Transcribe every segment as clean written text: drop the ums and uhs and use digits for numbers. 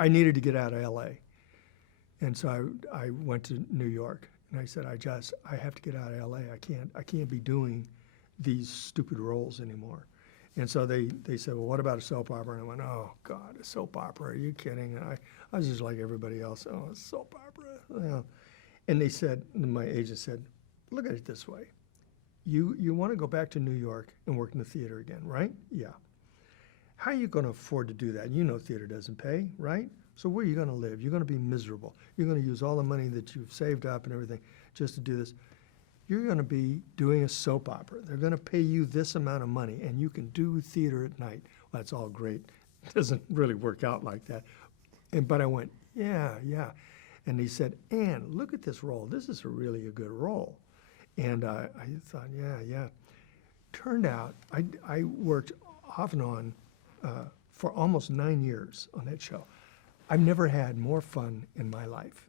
I needed to get out of LA. And so I went to New York, and I said, I have to get out of LA. I can't be doing these stupid roles anymore. And so they said, well, what about a soap opera? And I went, oh, God, a soap opera, are you kidding? And I was just like everybody else, oh, a soap opera. Yeah. And they said, and my agent said, look at it this way. You want to go back to New York and work in the theater again, right? Yeah. How are you going to afford to do that? You know theater doesn't pay, right? So where are you going to live? You're going to be miserable. You're going to use all the money that you've saved up and everything just to do this. You're going to be doing a soap opera. They're going to pay you this amount of money, and you can do theater at night. Well, that's all great. It doesn't really work out like that. But I went, yeah. And he said, Ann, look at this role. This is really a good role. And I thought, yeah. Turned out, I worked off and on for almost 9 years on that show. I've never had more fun in my life.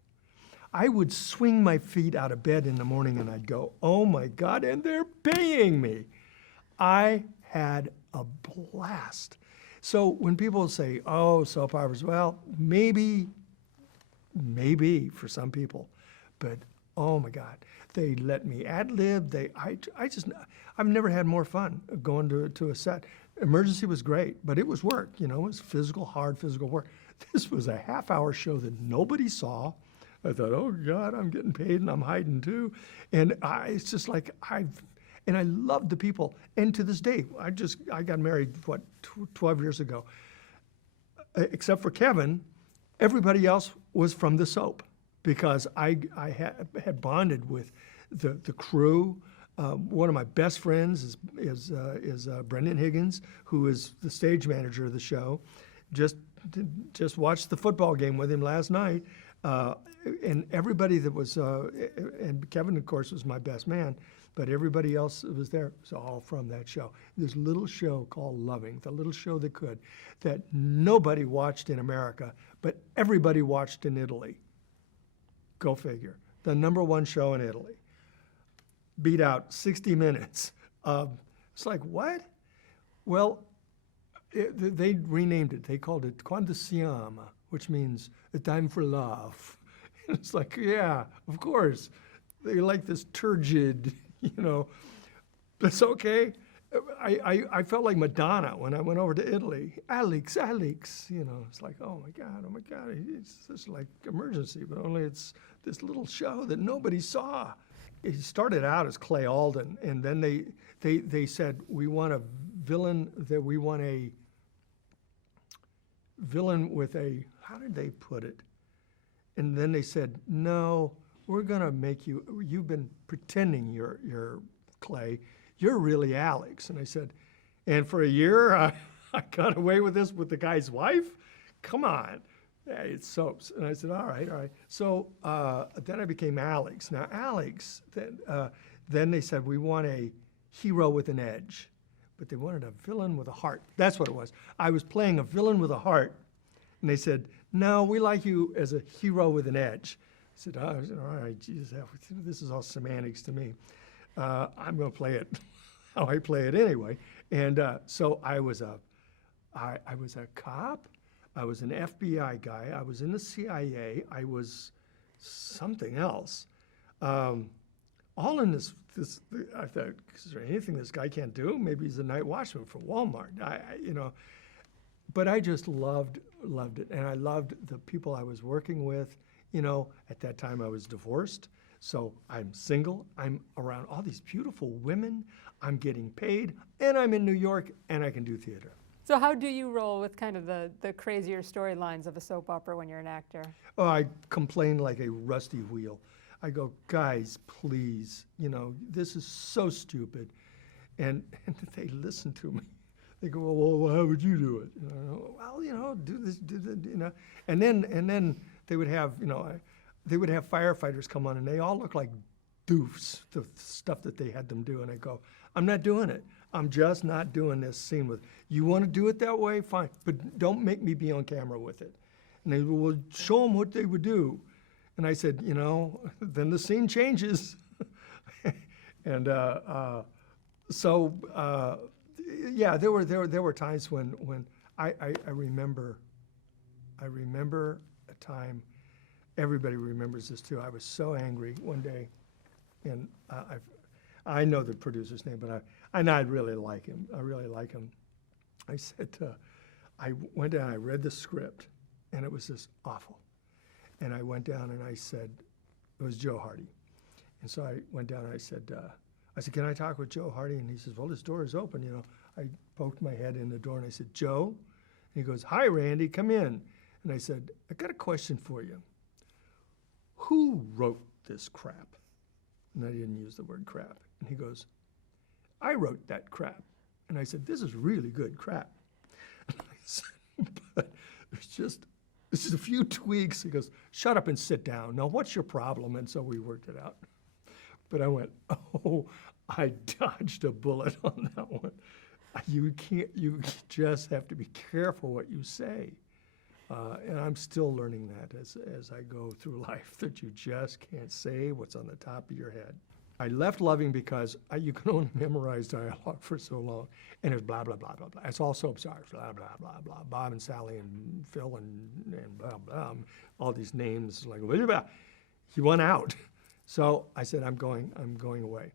I would swing my feet out of bed in the morning and I'd go, oh my God, and they're paying me. I had a blast. So when people say, oh, soap operas, well, maybe for some people, but oh my God, they let me ad-lib. I've never had more fun going to a set. Emergency was great, but it was work, it was hard physical work. This was a half-hour show that nobody saw. I thought, oh God, I'm getting paid and I'm hiding too. And it's just like, I loved the people. And to this day, I got married, 12 years ago. Except for Kevin, everybody else was from the soap because I had bonded with the crew. One of my best friends is Brendan Higgins, who is the stage manager of the show. Just watched the football game with him last night. And everybody that was, and Kevin, of course, was my best man, but everybody else that was there was all from that show. This little show called Loving, the little show that nobody watched in America, but everybody watched in Italy. Go figure. The #1 show in Italy. Beat out 60 Minutes. It's like, what? Well, they renamed it. They called it Quando si ama, which means a time for love. And it's like, yeah, of course. They like this turgid, That's okay. I felt like Madonna when I went over to Italy. Alex, it's like, oh my God. It's just like Emergency, but only it's this little show that nobody saw. It started out as Clay Alden, and then they said, we want a villain with a, how did they put it? And then they said, no, we're gonna make you've been pretending you're Clay, you're really Alex. And I said, and for a year, I got away with this with the guy's wife? Come on, yeah, it's soaps. And I said, all right. So then I became Alex. Now Alex, then they said, we want a hero with an edge. But they wanted a villain with a heart. That's what it was. I was playing a villain with a heart, and they said, no, we like you as a hero with an edge. I said, all right, Jesus, this is all semantics to me. I'm going to play it how I play it anyway. And so I was a cop. I was an FBI guy. I was in the CIA. I was something else. All in this, I thought, is there anything this guy can't do? Maybe he's a night watchman from Walmart, But I just loved it, and I loved the people I was working with. At that time I was divorced, so I'm single. I'm around all these beautiful women. I'm getting paid, and I'm in New York, and I can do theater. So how do you roll with kind of the crazier storylines of a soap opera when you're an actor? Oh, I complain like a rusty wheel. I go, guys, please, this is so stupid. And they listen to me. They go, well, how would you do it? Well, do this, do that, And then they would have, firefighters come on, and they all look like doofs, the stuff that they had them do. And I go, I'm not doing it. I'm just not doing this scene with, you want to do it that way? Fine, but don't make me be on camera with it. And they go, well, show them what they would do. And I said, then the scene changes. And yeah, there were times when I remember I remember a time, everybody remembers this too. I was so angry one day, and I know the producer's name, but I really like him. I really like him. I said, I went down, I read the script, and it was just awful. And I went down and I said, it was Joe Hardy. And so I went down and I said, can I talk with Joe Hardy? And he says, well, this door is open, you know. I poked my head in the door and I said, Joe? And he goes, hi, Randy, come in. And I said, I got a question for you. Who wrote this crap? And I didn't use the word crap. And he goes, I wrote that crap. And I said, this is really good crap. And I said, but it's just a few tweaks. He goes, shut up and sit down. Now, what's your problem? And so we worked it out. But I went, oh, I dodged a bullet on that one. You just have to be careful what you say. And I'm still learning that as I go through life, that you just can't say what's on the top of your head. I left Loving because you can only memorize dialogue for so long. And it's blah, blah, blah, blah, blah. It's all soap operas, blah, blah, blah, blah. Bob and Sally and Phil and blah, blah. All these names, like, blah, blah. He went out. So I said, I'm going away.